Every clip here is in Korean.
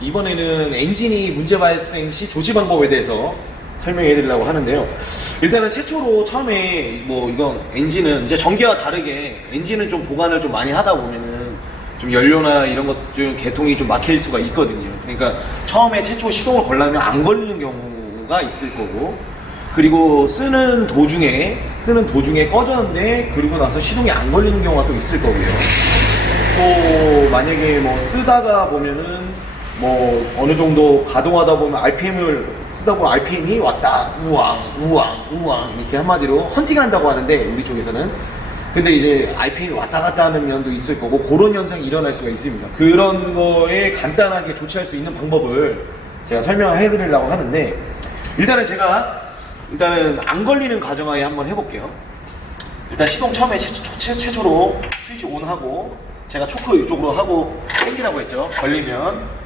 이번에는 엔진이 문제 발생 시 조치 방법에 대해서 설명해 드리려고 하는데요. 일단은 최초로 처음에 뭐 이건 엔진은 이제 전기와 다르게 엔진은 좀 보관을 좀 많이 하다 보면은 좀 연료나 이런 것 좀 개통이 좀 막힐 수가 있거든요. 그러니까 처음에 최초 시동을 걸려면 안 걸리는 경우가 있을 거고, 그리고 쓰는 도중에 꺼졌는데 그리고 나서 시동이 안 걸리는 경우가 또 있을 거고요. 또 만약에 뭐 쓰다가 보면은 뭐 어느 정도 가동하다 보면 RPM을 쓰다 보면 RPM이 왔다 우왕 이렇게 한마디로 헌팅한다고 하는데 우리 쪽에서는, 근데 이제 RPM이 왔다 갔다 하는 면도 있을 거고 그런 현상이 일어날 수가 있습니다. 그런 거에 간단하게 조치할 수 있는 방법을 제가 설명해 드리려고 하는데, 일단은 안 걸리는 가정하에 한번 해볼게요. 일단 시동 처음에 최초로 스위치 온 하고, 제가 초크 이쪽으로 하고 당기라고 했죠. 걸리면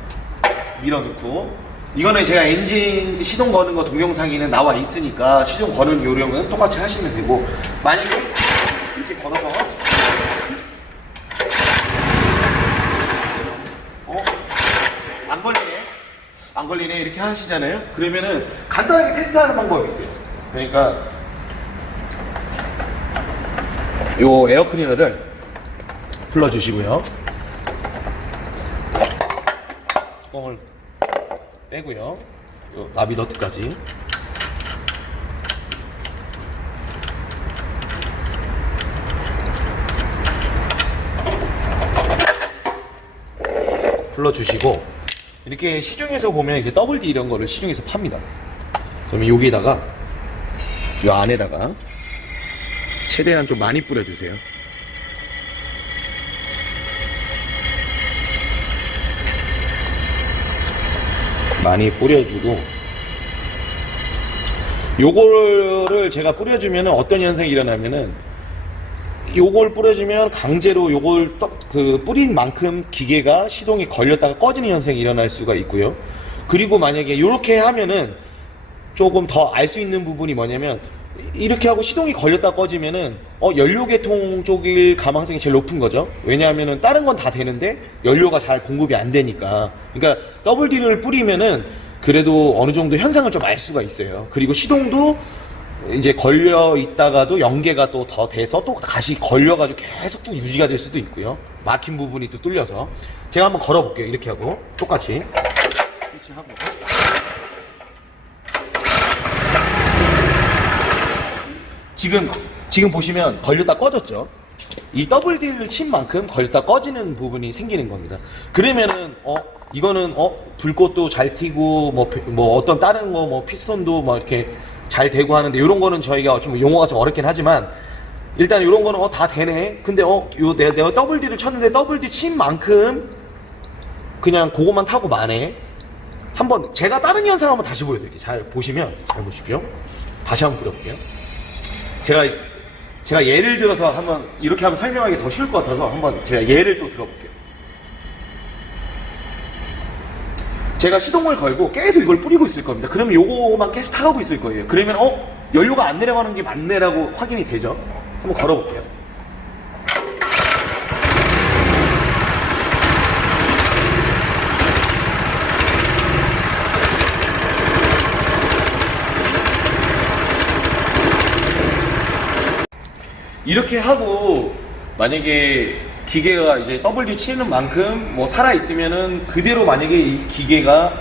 밀어넣고, 이거는 제가 엔진 시동 거는 거 동영상에는 나와 있으니까 시동 거는 요령은 똑같이 하시면 되고, 만약에 이렇게 걸어서 안 걸리네 이렇게 하시잖아요. 그러면은 간단하게 테스트하는 방법이 있어요. 그러니까 요 에어 클리너를 풀어주시고요. 뚜껑을 빼고요. 요 나비 너트까지 풀어주시고, 이렇게 시중에서 보면 이렇게 더블 D 이런 거를 시중에서 팝니다. 그러면 여기에다가 이 안에다가 최대한 좀 많이 뿌려주세요. 많이 뿌려주고, 요거를 제가 뿌려주면 어떤 현상이 일어나면은, 요걸 뿌려주면 강제로 요걸 뿌린 만큼 기계가 시동이 걸렸다가 꺼지는 현상이 일어날 수가 있고요. 그리고 만약에 요렇게 하면은 조금 더 알 수 있는 부분이 뭐냐면, 이렇게 하고 시동이 걸렸다 꺼지면은 연료 개통 쪽일 가망성이 제일 높은 거죠. 왜냐하면은 다른 건 다 되는데 연료가 잘 공급이 안 되니까. 그러니까 더블 D를 뿌리면은 그래도 어느 정도 현상을 좀 알 수가 있어요. 그리고 시동도 이제 걸려 있다가도 연계가 또 더 돼서 또 다시 걸려가지고 계속 쭉 유지가 될 수도 있고요. 막힌 부분이 또 뚫려서. 제가 한번 걸어볼게요. 이렇게 하고 똑같이 스위치하고, 지금 보시면 걸렸다 꺼졌죠. 이 더블 D를 친 만큼 걸렸다 꺼지는 부분이 생기는 겁니다. 그러면은 이거는 불꽃도 잘 튀고 뭐 어떤 다른 거 뭐 피스톤도 뭐 이렇게 잘 되고 하는데, 이런 거는 저희가 좀 용어가 좀 어렵긴 하지만 일단 이런 거는 다 되네. 근데 내가 더블 D를 쳤는데 더블 D 친 만큼 그냥 그것만 타고 마네. 한번 제가 다른 현상 한번 다시 보여드릴게요. 잘 보시면, 잘 보십시오. 다시 한번 뿌려볼게요. 제가 예를 들어서 한번 이렇게 하면 설명하기 더 쉬울 것 같아서 한번 제가 예를 또 들어볼게요. 제가 시동을 걸고 계속 이걸 뿌리고 있을 겁니다. 그러면 요거만 계속 타가고 있을 거예요. 그러면 연료가 안 내려가는 게 맞네라고 확인이 되죠. 한번 걸어볼게요. 이렇게 하고 만약에 기계가 이제 WD 치는 만큼 뭐 살아있으면은 그대로, 만약에 이 기계가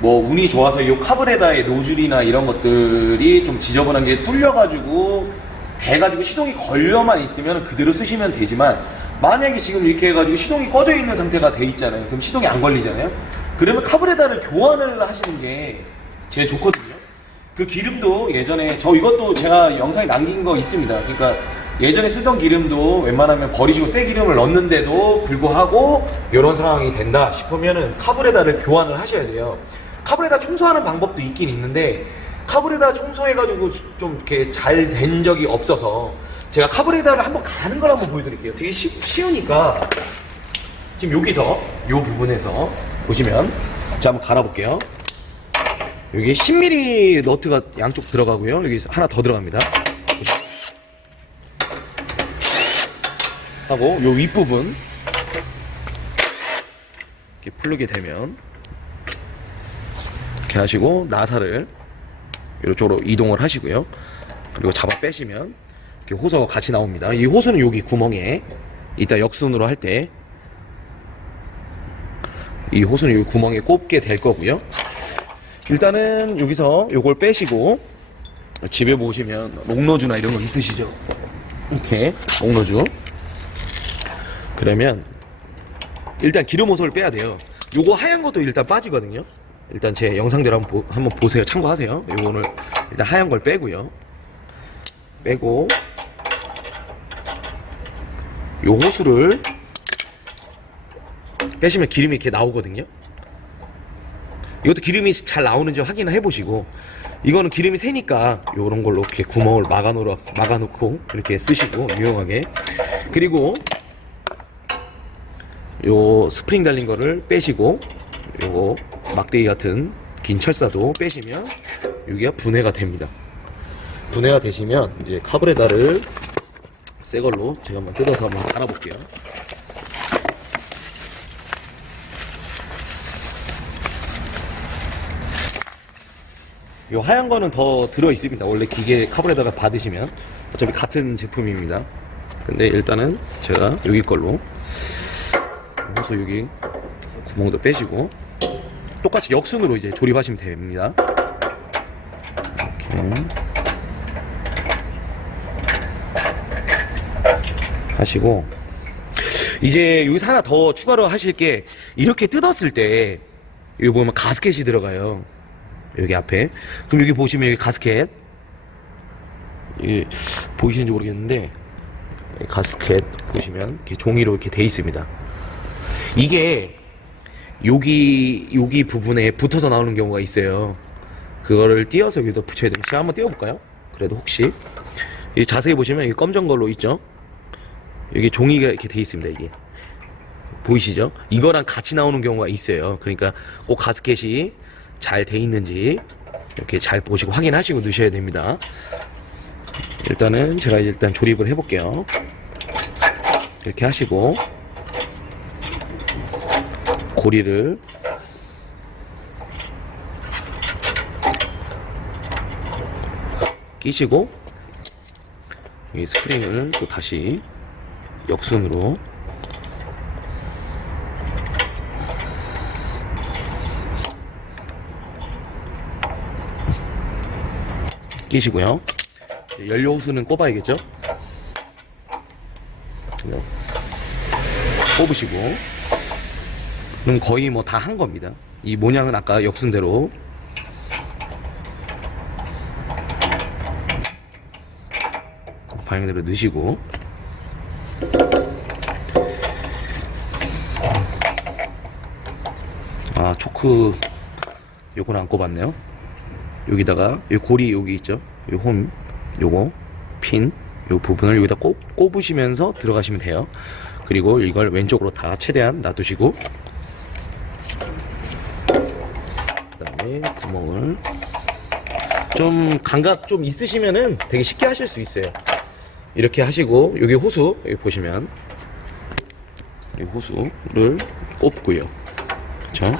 뭐 운이 좋아서 이 카브레다의 노즐이나 이런 것들이 좀 지저분한 게 뚫려가지고 돼가지고 시동이 걸려만 있으면 그대로 쓰시면 되지만, 만약에 지금 이렇게 해가지고 시동이 꺼져 있는 상태가 돼 있잖아요. 그럼 시동이 안 걸리잖아요. 그러면 카브레다를 교환을 하시는 게 제일 좋거든요. 그 기름도 예전에 이것도 제가 영상에 남긴 거 있습니다. 그러니까 예전에 쓰던 기름도 웬만하면 버리시고 새 기름을 넣는데도 불구하고 이런 상황이 된다 싶으면은 카브레다를 교환을 하셔야 돼요. 카브레다 청소하는 방법도 있긴 있는데 카브레다 청소해가지고 좀 이렇게 잘 된 적이 없어서 제가 카브레다를 한번 가는 걸 한번 보여드릴게요. 되게 쉬우니까 지금 여기서 이 부분에서 보시면 자 한번 갈아볼게요. 여기 10mm 너트가 양쪽 들어가고요. 여기 하나 더 들어갑니다. 하고 요 윗부분 이렇게 풀르게 되면 이렇게 하시고 나사를 이쪽으로 이동을 하시고요. 그리고 잡아 빼시면 이렇게 호수가 같이 나옵니다. 이 호수는 여기 구멍에 이따 역순으로 할 때 이 호수는 여기 구멍에 꼽게 될 거고요. 일단은 여기서 요걸 빼시고 집에 보시면 롱노즈나 이런 거 있으시죠? 이렇게 롱노즈. 그러면 일단 기름 호소를 빼야 돼요. 요거 하얀 것도 일단 빠지거든요. 일단 제 영상대로 한번 보세요. 참고하세요. 요거는 일단 하얀 걸 빼고요. 빼고 요 호수를 빼시면 기름이 이렇게 나오거든요. 이것도 기름이 잘 나오는지 확인을 해보시고, 이거는 기름이 새니까 요런 걸로 이렇게 구멍을 막아놓고 이렇게 쓰시고 유용하게. 그리고 요 스프링 달린 거를 빼시고 요거 막대기 같은 긴 철사도 빼시면 여기가 분해가 됩니다. 분해가 되시면 이제 카브레다를 새 걸로 제가 한번 뜯어서 한번 갈아볼게요. 요 하얀 거는 더 들어 있습니다. 원래 기계 카브레다가 받으시면 어차피 같은 제품입니다. 근데 일단은 제가 여기 걸로 호수 여기 구멍도 빼시고 똑같이 역순으로 이제 조립하시면 됩니다. 이렇게 하시고, 이제 여기서 하나 더 추가로 하실 게, 이렇게 뜯었을 때 여기 보면 가스켓이 들어가요. 여기 앞에. 그럼 여기 보시면 여기 가스켓, 이게 보이시는지 모르겠는데 가스켓 보시면 이렇게 종이로 이렇게 돼 있습니다. 이게 여기 부분에 붙어서 나오는 경우가 있어요. 그거를 띄어서 여기다 붙여야 됩니다. 제가 한번 띄워볼까요? 그래도 혹시. 이 자세히 보시면 여기 검정 걸로 있죠? 여기 종이가 이렇게 돼 있습니다. 이게 보이시죠? 이거랑 같이 나오는 경우가 있어요. 그러니까 꼭 가스켓이 잘 돼 있는지 이렇게 잘 보시고 확인하시고 넣으셔야 됩니다. 일단은 제가 일단 조립을 해볼게요. 이렇게 하시고 고리를 끼시고 이 스프링을 또 다시 역순으로 끼시고요. 연료 호스는 꼽아야겠죠? 꼽으시고, 그럼 거의 뭐 다 한 겁니다. 이 모양은 아까 역순대로 방향대로 넣으시고, 아 초크 요거는 안 꼽았네요. 여기다가 이 고리 여기 있죠? 이 홈 요거 핀 요 부분을 여기다 꼽으시면서 들어가시면 돼요. 그리고 이걸 왼쪽으로 다 최대한 놔두시고, 그 다음에 구멍을 좀 감각 좀 있으시면은 되게 쉽게 하실 수 있어요. 이렇게 하시고, 여기 호수 여기 보시면 이 호수를 꼽고요. 그쵸?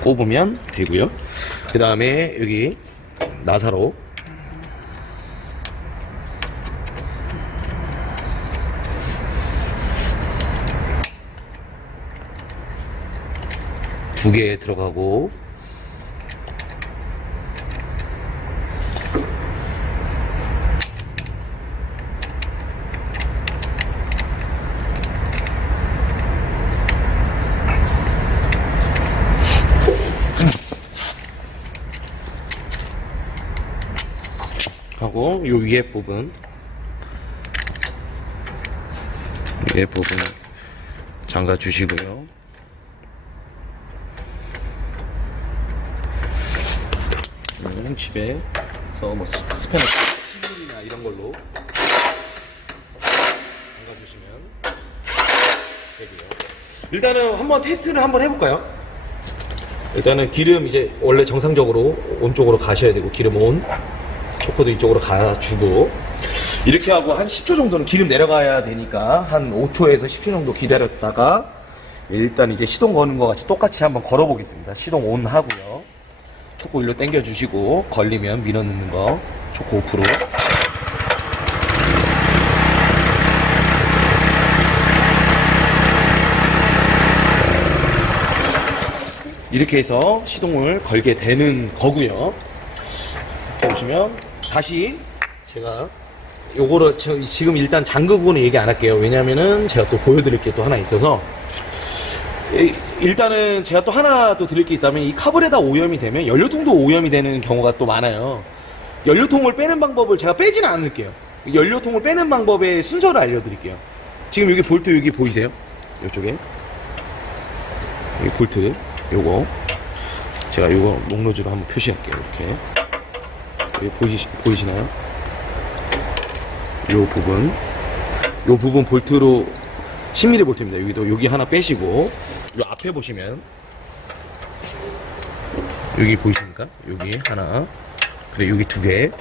꼽으면 되고요. 그 다음에 여기 나사로 두 개 들어가고, 하고 요 위에 부분 잠가 주시고요. 집에서 뭐 스패너 11이나 이런 걸로 잠가 주시면 되고요. 일단은 한번 테스트를 한번 해볼까요? 일단은 기름 이제 원래 정상적으로 온 쪽으로 가셔야 되고, 기름 온 초코도 이쪽으로 가주고, 이렇게 하고 한 10초 정도는 기름 내려가야 되니까 한 5초에서 10초 정도 기다렸다가 일단 이제 시동 거는 거 같이 똑같이 한번 걸어 보겠습니다. 시동 온 하고요. 초코 일로 당겨 주시고 걸리면 밀어 넣는 거 초코 5%. 이렇게 해서 시동을 걸게 되는 거고요. 이렇게 보시면 다시 제가 요거를 지금 일단 잠그고는 얘기 안 할게요. 왜냐면은 제가 또 보여드릴 게 또 하나 있어서, 일단은 제가 또 하나 또 드릴 게 있다면, 이 카브레다 오염이 되면 연료통도 오염이 되는 경우가 또 많아요. 연료통을 빼는 방법을 제가 빼지는 않을게요. 연료통을 빼는 방법의 순서를 알려드릴게요. 지금 여기 볼트 여기 보이세요? 이쪽에 여기 볼트 요거 제가 요거 목로즈로 한번 표시할게요. 이렇게 여기 보이시나요? 요 부분 볼트로 10mm 볼트입니다. 여기도 여기 하나 빼시고, 요 앞에 보시면 여기 보이십니까? 여기 하나, 그래 여기 두 개를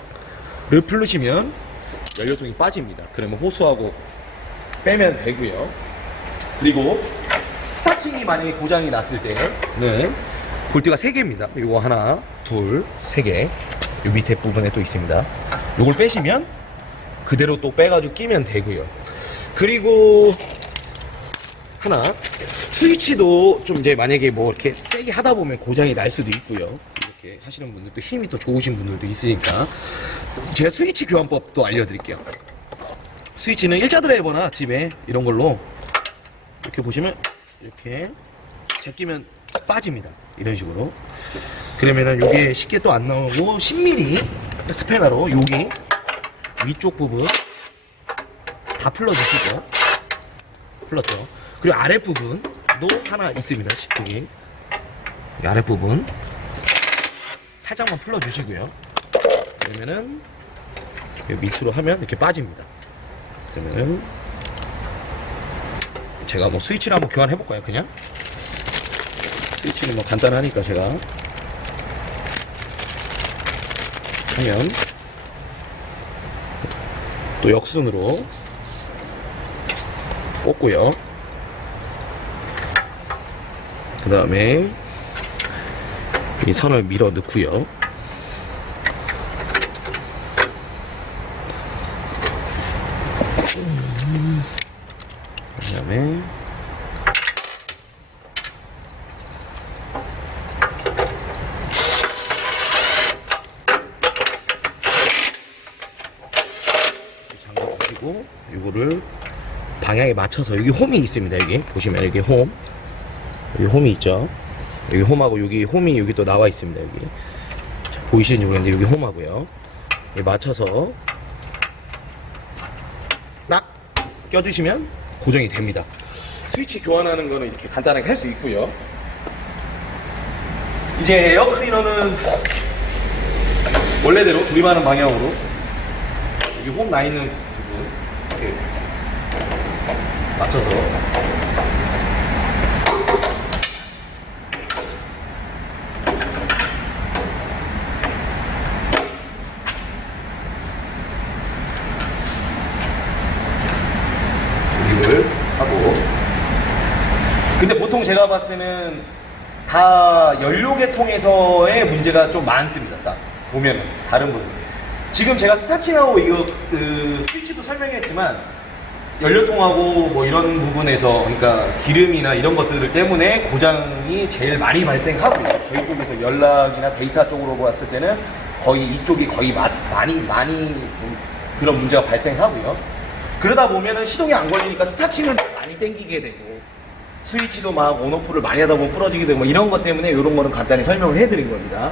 풀르시면 연료통이 빠집니다. 그러면 호수하고 빼면 되고요. 그리고 스타칭이 만약에 고장이 났을 때는 볼트가 3개입니다. 이거 하나, 둘, 3개. 요 밑에 부분에 또 있습니다. 요걸 빼시면 그대로 또 빼가지고 끼면 되고요. 그리고 하나, 스위치도 좀 이제 만약에 뭐 이렇게 세게 하다 보면 고장이 날 수도 있고요. 이렇게 하시는 분들도 힘이 또 좋으신 분들도 있으니까 제가 스위치 교환법도 알려드릴게요. 스위치는 일자 드라이버나 집에 이런 걸로 이렇게 보시면 이렇게 제끼면 빠집니다. 이런 식으로. 그러면은 요게 쉽게 또 안 나오고 10mm 스패너로 여기 위쪽 부분 다 풀러주시고, 풀렀죠. 그리고 아랫부분도 하나 있습니다. 여기 아랫부분 살짝만 풀러주시고요. 그러면은 밑으로 하면 이렇게 빠집니다. 그러면은 제가 뭐 스위치를 한번 교환해볼까요? 그냥 스위치는 뭐 간단하니까 제가 하면 또 역순으로 꽂고요. 그 다음에 이 선을 밀어 넣고요. 그 다음에 잠궈주시고, 이거를 방향에 맞춰서, 여기 홈이 있습니다. 여기 보시면 여기 여기 홈이 있죠. 여기 홈하고 여기 홈이 여기 또 나와 있습니다. 여기 자, 보이시는지 모르겠는데 여기 홈하고요. 여기 맞춰서 딱 껴주시면 고정이 됩니다. 스위치 교환하는 거는 이렇게 간단하게 할 수 있고요. 이제 에어 클리너는 원래대로 조립하는 방향으로 여기 홈 나 있는 부분 이렇게 맞춰서 조립을 하고, 근데 보통 제가 봤을 때는 다 연료계통에서의 문제가 좀 많습니다. 딱 보면은 다른 분들, 지금 제가 스타칭하고 이거 스위치도 설명했지만 연료통하고 뭐 이런 부분에서, 그러니까 기름이나 이런 것들 때문에 고장이 제일 많이 발생하고요. 저희 쪽에서 연락이나 데이터 쪽으로 봤을 때는 거의 이쪽이 거의 많이 좀 그런 문제가 발생하고요. 그러다 보면은 시동이 안 걸리니까 스타칭을 많이 땡기게 되고, 스위치도 막 온오프를 많이 하다 보면 부러지게 되고, 뭐 이런 것 때문에 이런 거는 간단히 설명을 해드린 겁니다.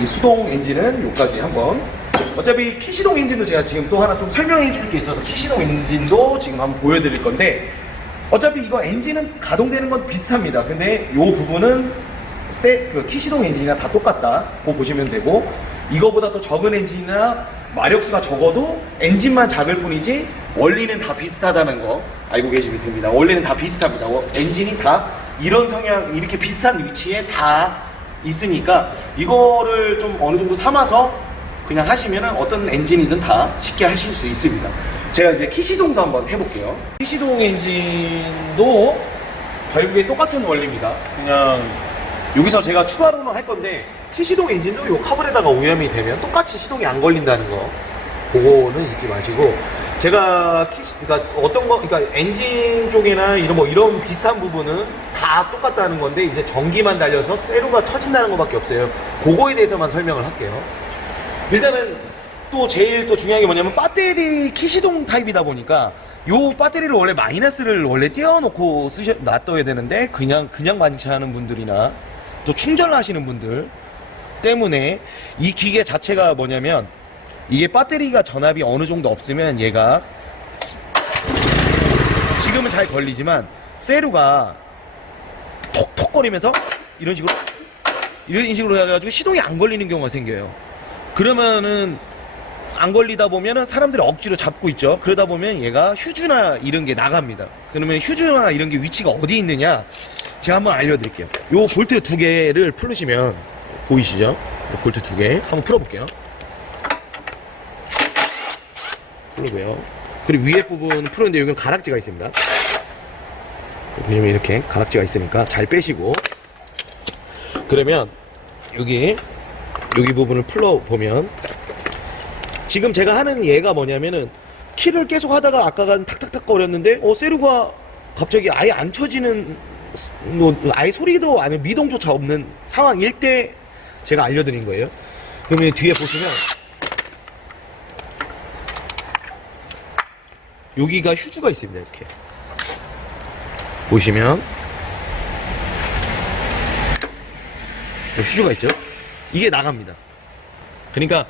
이 수동 엔진은 여기까지 한번, 어차피 키시동 엔진도 제가 지금 또 하나 좀 설명해 줄 게 있어서 키시동 엔진도 지금 한번 보여드릴 건데, 어차피 이거 엔진은 가동되는 건 비슷합니다. 근데 이 부분은 키시동 엔진이나 다 똑같다고 보시면 되고, 이거보다 또 적은 엔진이나 마력수가 적어도 엔진만 작을 뿐이지 원리는 다 비슷하다는 거 알고 계시면 됩니다. 원리는 다 비슷합니다. 엔진이 다 이런 성향, 이렇게 비슷한 위치에 다 있으니까 이거를 좀 어느 정도 삼아서 그냥 하시면은 어떤 엔진이든 다 쉽게 하실 수 있습니다. 제가 이제 키시동도 한번 해볼게요. 키시동 엔진도 결국에 똑같은 원리입니다. 그냥 여기서 제가 추가로는 할 건데 키시동 엔진도 이 카브레다가 오염이 되면 똑같이 시동이 안 걸린다는 거 그거는 잊지 마시고 제가 그러니까 어떤 거 그러니까 엔진 쪽이나 이런 비슷한 부분은 다 똑같다는 건데 이제 전기만 달려서 세로가 터진다는 것밖에 없어요. 그거에 대해서만 설명을 할게요. 일단은 또 제일 또 중요한 게 뭐냐면 배터리 키시동 타입이다 보니까 요 배터리를 원래 마이너스를 원래 띄워놓고 놔둬야 되는데 그냥 반응하는 분들이나 또 충전을 하시는 분들 때문에 이 기계 자체가 뭐냐면 이게 배터리가 전압이 어느 정도 없으면 얘가 지금은 잘 걸리지만 세루가 톡톡거리면서 이런 식으로 해가지고 시동이 안 걸리는 경우가 생겨요. 그러면은 안 걸리다 보면은 사람들이 억지로 잡고 있죠. 그러다 보면 얘가 휴즈나 이런 게 나갑니다. 그러면 휴즈나 이런 게 위치가 어디 있느냐 제가 한번 알려드릴게요. 요 볼트 두 개를 풀으시면 보이시죠? 볼트 두 개 한번 풀어볼게요. 풀고요. 그리고 위에 부분 풀었는데 여기는 가락지가 있습니다. 보시면 이렇게 가락지가 있으니까 잘 빼시고 그러면 여기 부분을 풀어보면 지금 제가 하는 얘가 뭐냐면은 키를 계속 하다가 아까는 탁탁탁 거렸는데 세루가 갑자기 아예 안 쳐지는 아예 소리도 아니면 미동조차 없는 상황일 때 제가 알려드린 거예요. 그러면 뒤에 보시면 여기가 휴즈가 있습니다. 이렇게 보시면 휴즈가 있죠. 이게 나갑니다. 그러니까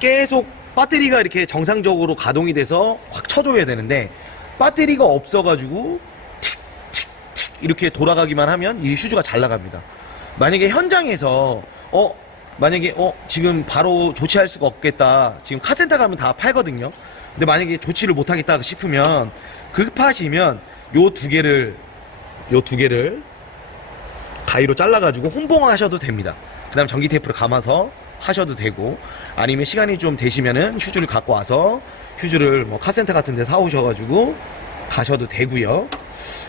계속 배터리가 이렇게 정상적으로 가동이 돼서 확 쳐줘야 되는데 배터리가 없어가지고 틱틱틱 이렇게 돌아가기만 하면 이 휴즈가 잘 나갑니다. 만약에 현장에서 만약에 지금 바로 조치할 수가 없겠다. 지금 카센터 가면 다 팔거든요. 근데 만약에 조치를 못하겠다 싶으면 급하시면 요 두 개를 가위로 잘라가지고 혼봉하셔도 됩니다. 그 다음 전기 테이프를 감아서 하셔도 되고 아니면 시간이 좀 되시면은 휴즈를 갖고 와서 휴즈를 뭐 카센터 같은 데 사오셔가지고 가셔도 되고요.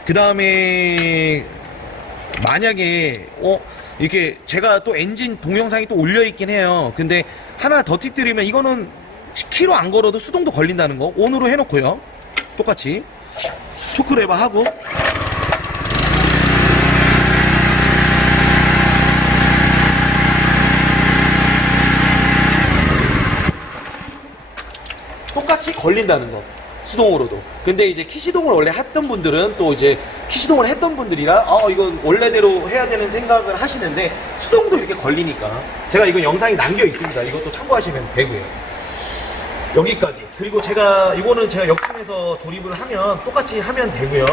그 다음에 만약에 이렇게 제가 또 엔진 동영상이 또 올려있긴 해요. 근데 하나 더 팁 드리면 이거는 키로 안 걸어도 수동도 걸린다는 거 온으로 해놓고요. 똑같이 초크레버 하고 똑같이 걸린다는 거 수동으로도. 근데 이제 키시동을 원래 했던 분들은 또 이제 키시동을 했던 분들이라 이건 원래대로 해야 되는 생각을 하시는데 수동도 이렇게 걸리니까 제가 이건 영상이 남겨 있습니다. 이것도 참고하시면 되고요. 여기까지. 그리고 이거는 제가 역순에서 조립을 하면 똑같이 하면 되고요.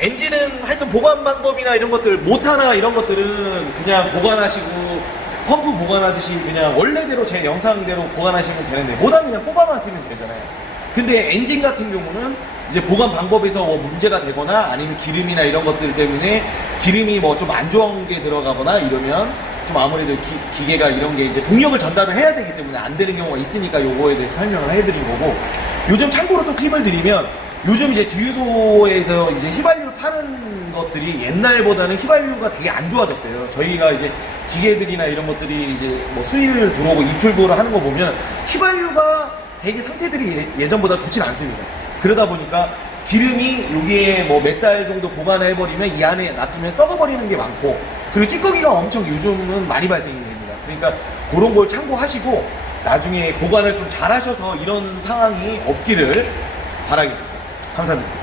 엔진은 하여튼 보관 방법이나 이런 것들 모터나 이런 것들은 그냥 보관하시고 펌프 보관하듯이 그냥 원래대로 제 영상대로 보관하시면 되는데 모터는 그냥 뽑아만 쓰면 되잖아요. 근데 엔진 같은 경우는 이제 보관 방법에서 문제가 되거나 아니면 기름이나 이런 것들 때문에 기름이 뭐 좀 안 좋은 게 들어가거나 이러면 좀 아무래도 기계가 이런 게 이제 동력을 전달을 해야 되기 때문에 안 되는 경우가 있으니까 요거에 대해서 설명을 해드린 거고, 요즘 참고로 또 팁을 드리면 요즘 이제 주유소에서 이제 휘발유를 파는 것들이 옛날보다는 휘발유가 되게 안 좋아졌어요. 저희가 이제 기계들이나 이런 것들이 이제 뭐 수리를 들어오고 입출고를 하는 거 보면 휘발유가 되게 상태들이 예전보다 좋진 않습니다. 그러다 보니까 기름이 여기에 뭐 몇 달 정도 보관을 해버리면 이 안에 놔두면 썩어버리는 게 많고, 그리고 찌꺼기가 엄청 요즘은 많이 발생이 됩니다. 그러니까 그런 걸 참고하시고 나중에 보관을 좀 잘 하셔서 이런 상황이 없기를 바라겠습니다. 감사합니다.